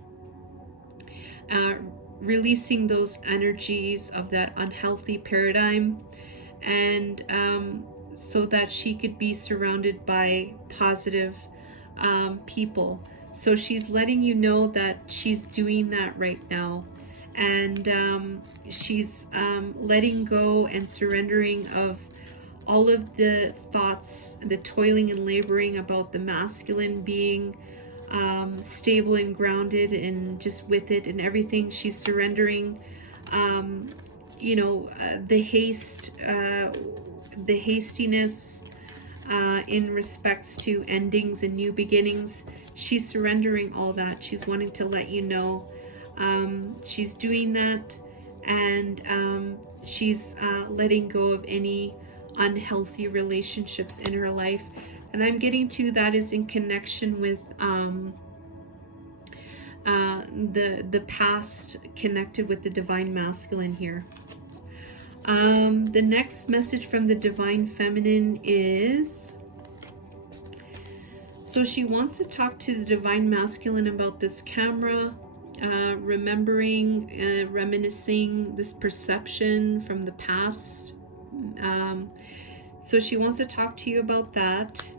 releasing those energies of that unhealthy paradigm, and so that she could be surrounded by positive people. So she's letting you know that she's doing that right now, and she's letting go and surrendering of all of the thoughts, the toiling and laboring about the masculine being stable and grounded and just with it and everything. She's surrendering the hastiness in respects to endings and new beginnings. She's surrendering all that. She's wanting to let you know she's doing that, and she's letting go of any unhealthy relationships in her life. And I'm getting to that is in connection with the past, connected with the Divine Masculine here. The next message from the Divine Feminine is, so she wants to talk to the Divine Masculine about this camera, remembering, reminiscing this perception from the past. So she wants to talk to you about that,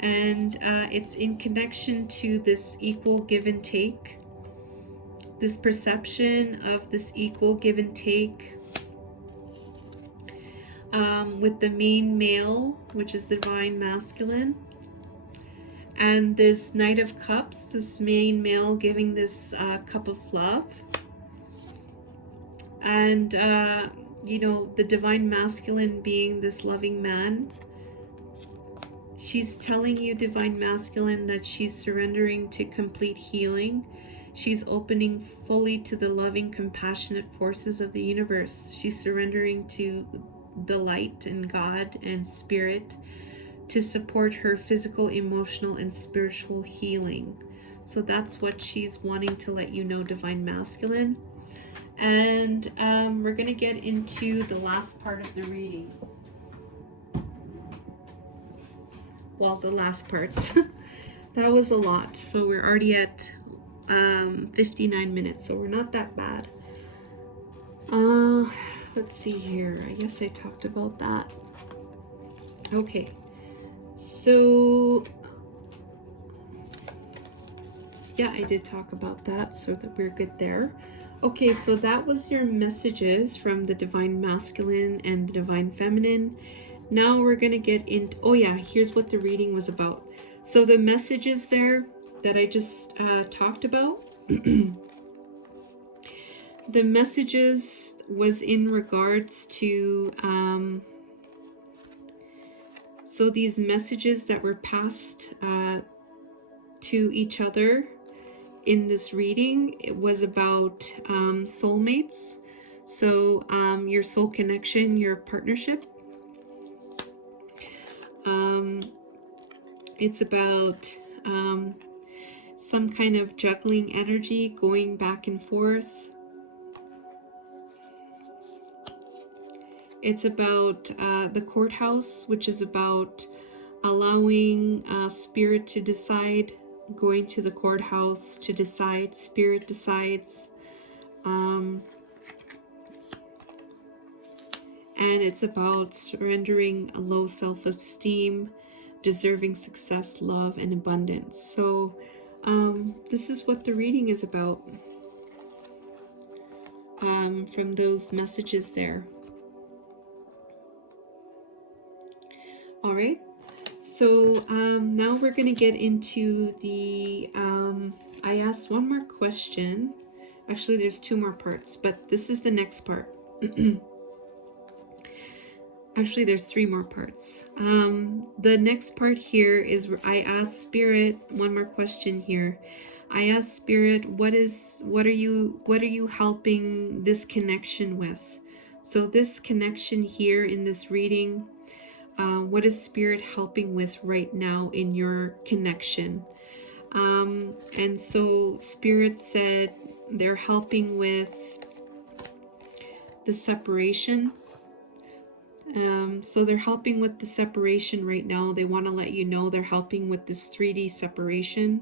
and it's in connection to this equal give and take, this perception of this equal give and take with the main male, which is the Divine Masculine, and this Knight of Cups, this main male giving this cup of love, and the Divine Masculine being this loving man. She's telling you, Divine Masculine, that she's surrendering to complete healing. She's opening fully to the loving, compassionate forces of the universe. She's surrendering to the light and God and spirit to support her physical, emotional, and spiritual healing. So that's what she's wanting to let you know, Divine Masculine. And we're going to get into the last part of the reading. Well, the last parts. That was a lot. So we're already at 59 minutes, so we're not that bad. Let's see here. I guess I talked about that. Okay. So Yeah, I did talk about that, so that we're good there. Okay, so that was your messages from the Divine Masculine and the Divine Feminine. Now we're going to get into, oh yeah, here's what the reading was about. So the messages there that I just talked about, the messages was in regards to, so these messages that were passed to each other in this reading, it was about soulmates. So your soul connection, your partnership. It's about some kind of juggling energy going back and forth. It's about the courthouse, which is about allowing spirit to decide, going to the courthouse to decide, spirit decides. And it's about surrendering a low self-esteem, deserving success, love, and abundance. So this is what the reading is about from those messages there. All right. So now we're going to get into the, I asked one more question. Actually, there's two more parts, but this is the next part. Actually, there's three more parts. The next part here is where I asked Spirit one more question here. I asked Spirit, what are you helping this connection with? So this connection here in this reading, what is Spirit helping with right now in your connection? And so Spirit said they're helping with the separation. So they're helping with the separation right now. They want to let you know they're helping with this 3D separation.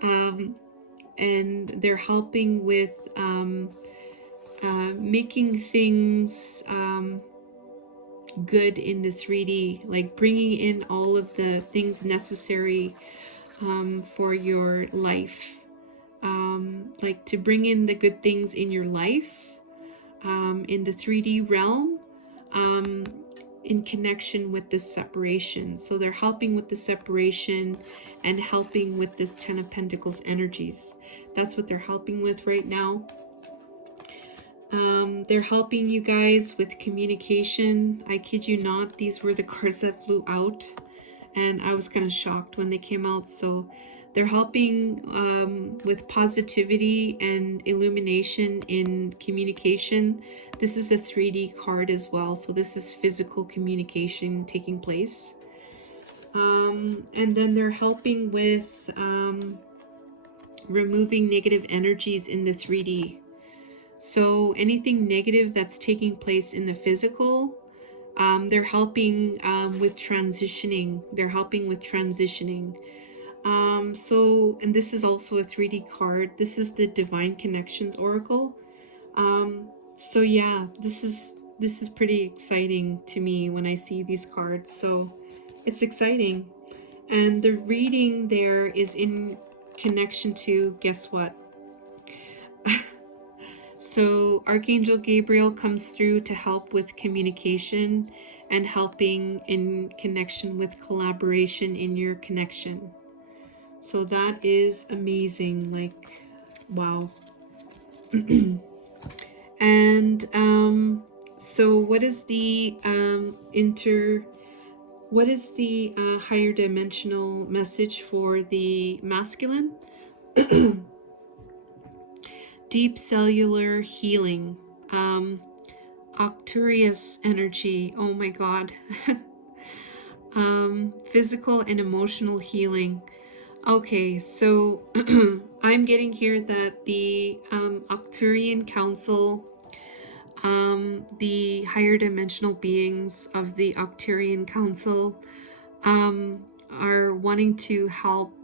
And they're helping with making things good in the 3D, like bringing in all of the things necessary for your life. Like to bring in the good things in your life in the 3D realm. In connection with this separation. So they're helping with the separation and helping with this 10 of Pentacles energies. That's what they're helping with right now. They're helping you guys with communication. I kid you not, these were the cards that flew out, and I was kind of shocked when they came out. So they're helping with positivity and illumination in communication. This is a 3D card as well, so this is physical communication taking place. And then they're helping with removing negative energies in the 3D. So anything negative that's taking place in the physical, they're helping with transitioning. They're helping with transitioning. So, and this is also a 3D card. This is the Divine Connections Oracle. So yeah, this is pretty exciting to me when I see these cards. So it's exciting. And the reading there is in connection to, guess what? So Archangel Gabriel comes through to help with communication and helping in connection with collaboration in your connection. So that is amazing. Like, wow. And so what is the higher dimensional message for the masculine? Deep cellular healing, Octurius energy, oh my god. Physical and emotional healing. Okay, so I'm getting here that the Octurian Council, the higher dimensional beings of the Octurian Council, are wanting to help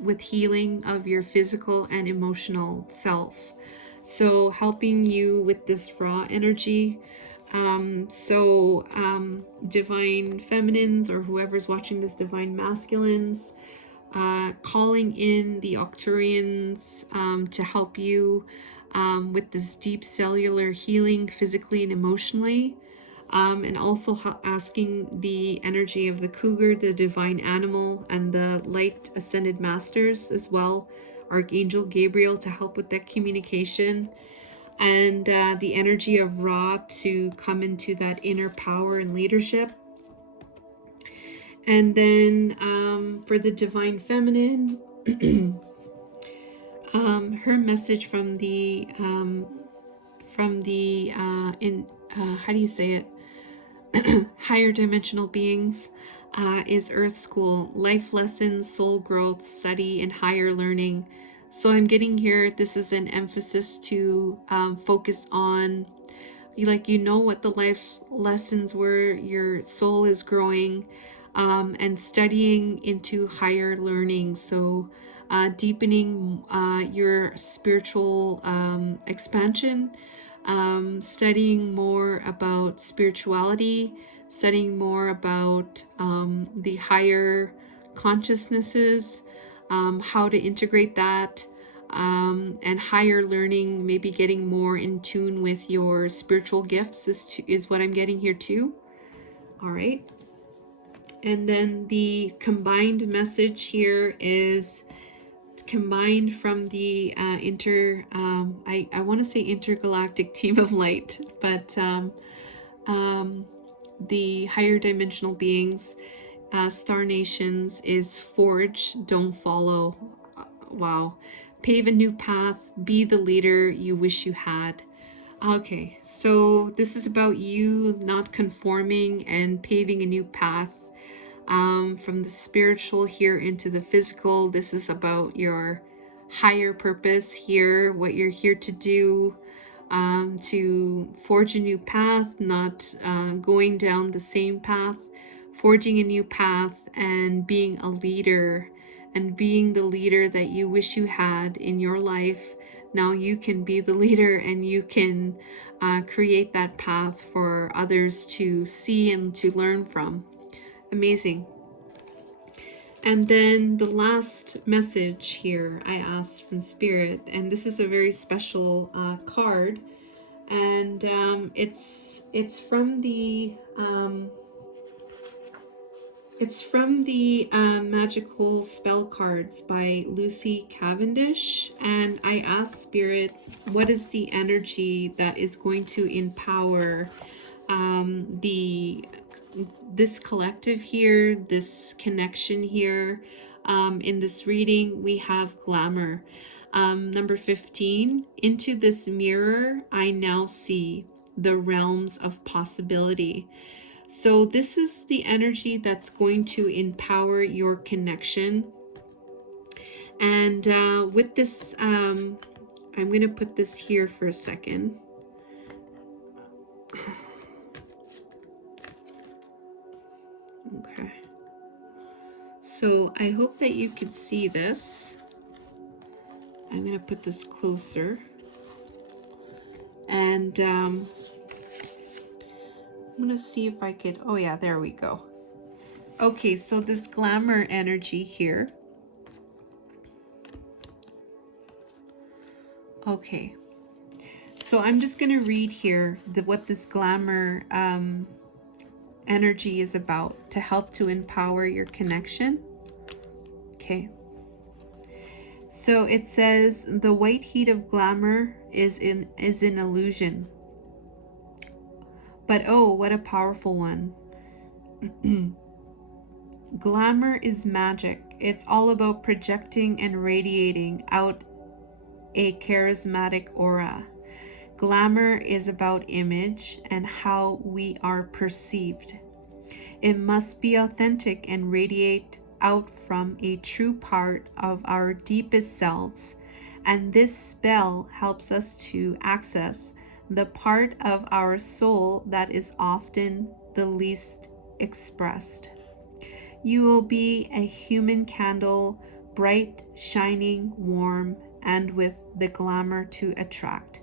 with healing of your physical and emotional self. So helping you with this raw energy. Divine feminines, or whoever's watching this, divine masculines, calling in the Octurians to help you with this deep cellular healing physically and emotionally. And also asking the energy of the cougar, the divine animal, and the light ascended masters as well, Archangel Gabriel, to help with that communication, and the energy of Ra to come into that inner power and leadership. And then for the divine feminine, her message from the in how do you say it, higher dimensional beings, is Earth School, life lessons, soul growth, study, and higher learning. So I'm getting here, this is an emphasis to focus on, what the life lessons were, your soul is growing, and studying into higher learning. So deepening your spiritual expansion, studying more about spirituality, studying more about the higher consciousnesses, how to integrate that, and higher learning, maybe getting more in tune with your spiritual gifts is what I'm getting here too. All right. And then the combined message here is combined from the I want to say intergalactic team of light, but the higher dimensional beings, star nations, is forge, don't follow. Wow. Pave a new path, be the leader you wish you had. Okay, so this is about you not conforming and paving a new path, from the spiritual here into the physical. This is about your higher purpose here, what you're here to do, to forge a new path, not going down the same path, forging a new path and being a leader, and being the leader that you wish you had in your life. Now you can be the leader, and you can create that path for others to see and to learn from. Amazing. And then the last message here I asked from Spirit, and this is a very special card, and it's from the Magical Spell Cards by Lucy Cavendish. And I asked Spirit, what is the energy that is going to empower this collective here, this connection here? In this reading, we have glamour. Number 15, into this mirror, I now see the realms of possibility. So this is the energy that's going to empower your connection. And with this, I'm going to put this here for a second. Okay. So I hope that you can see this. I'm going to put this closer. And I'm going to see if I could, oh yeah, there we go. Okay, so this glamour energy here. Okay. So I'm just going to read here what this glamour energy is about to help to empower your connection. Okay. So it says the white heat of glamour is an illusion. But oh, what a powerful one. Glamour is magic. It's all about projecting and radiating out a charismatic aura. Glamour is about image and how we are perceived. It must be authentic and radiate out from a true part of our deepest selves, and this spell helps us to access the part of our soul that is often the least expressed. You will be a human candle, bright, shining, warm, and with the glamour to attract.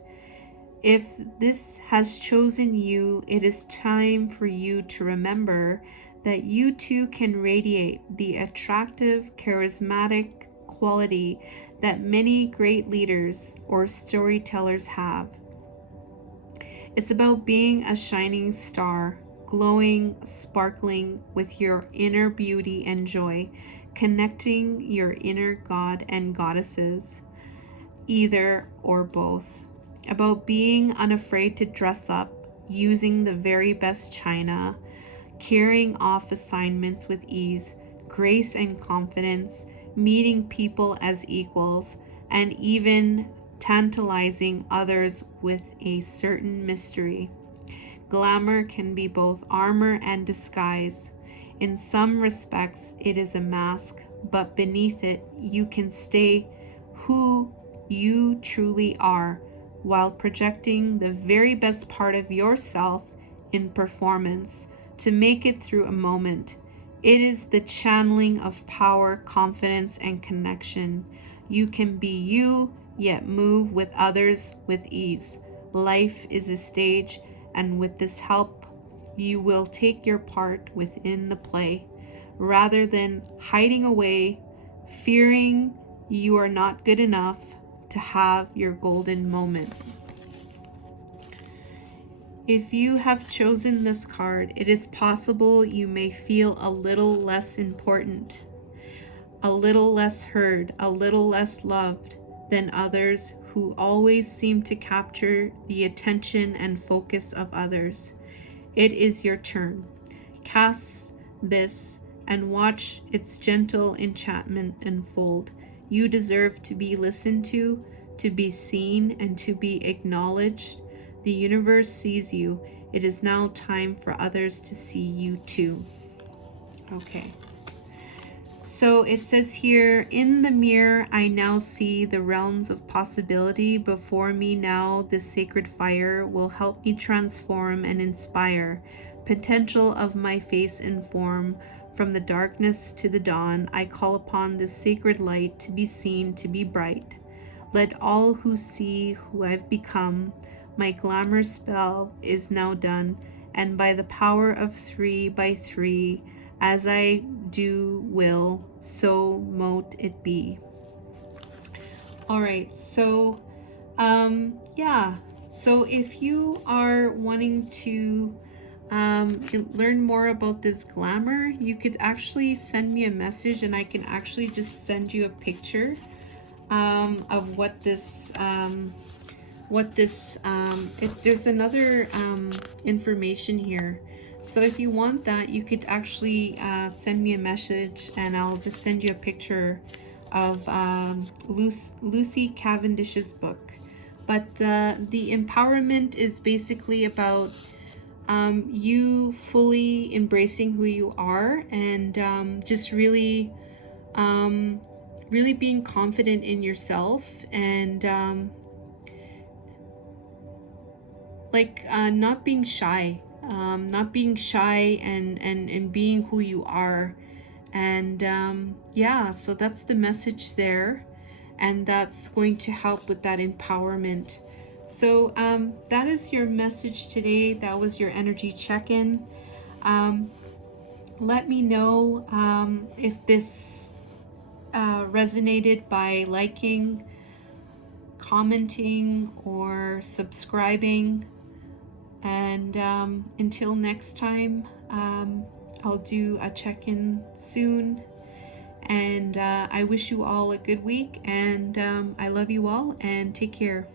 If this has chosen you, it is time for you to remember that you too can radiate the attractive, charismatic quality that many great leaders or storytellers have. It's about being a shining star, glowing, sparkling with your inner beauty and joy, connecting your inner god and goddesses, either or both. About being unafraid to dress up, using the very best china, carrying off assignments with ease, grace and confidence, meeting people as equals, and even tantalizing others with a certain mystery. Glamour can be both armor and disguise. In some respects, it is a mask, but beneath it, you can stay who you truly are while projecting the very best part of yourself in performance to make it through a moment. It is the channeling of power, confidence, and connection. You can be you, yet move with others with ease. Life is a stage, and with this help, you will take your part within the play, rather than hiding away, fearing you are not good enough to have your golden moment. If you have chosen this card, it is possible you may feel a little less important, a little less heard, a little less loved than others who always seem to capture the attention and focus of others. It is your turn. Cast this and watch its gentle enchantment unfold. You deserve to be listened to be seen, and to be acknowledged. The universe sees you. It is now time for others to see you too. Okay. So it says here, in the mirror, I now see the realms of possibility before me. Now, this sacred fire will help me transform and inspire potential of my face and form. From the darkness to the dawn, I call upon this sacred light to be seen, to be bright. Let all who see who I've become, my glamour spell is now done, and by the power of 3 by 3, as I do will, so mote it be. All right, so yeah, so if you are wanting to learn more about this glamour, you could actually send me a message, and I can actually just send you a picture of what this if there's another information here. So if you want that, you could actually send me a message, and I'll just send you a picture of Lucy Cavendish's book. But the empowerment is basically about you fully embracing who you are, and just really really being confident in yourself, and not being shy, and being who you are. And yeah, so that's the message there, and that's going to help with that empowerment. So that is your message today. That was your energy check-in. Let me know if this resonated by liking, commenting, or subscribing. And until next time, I'll do a check-in soon. And I wish you all a good week, and I love you all, and take care.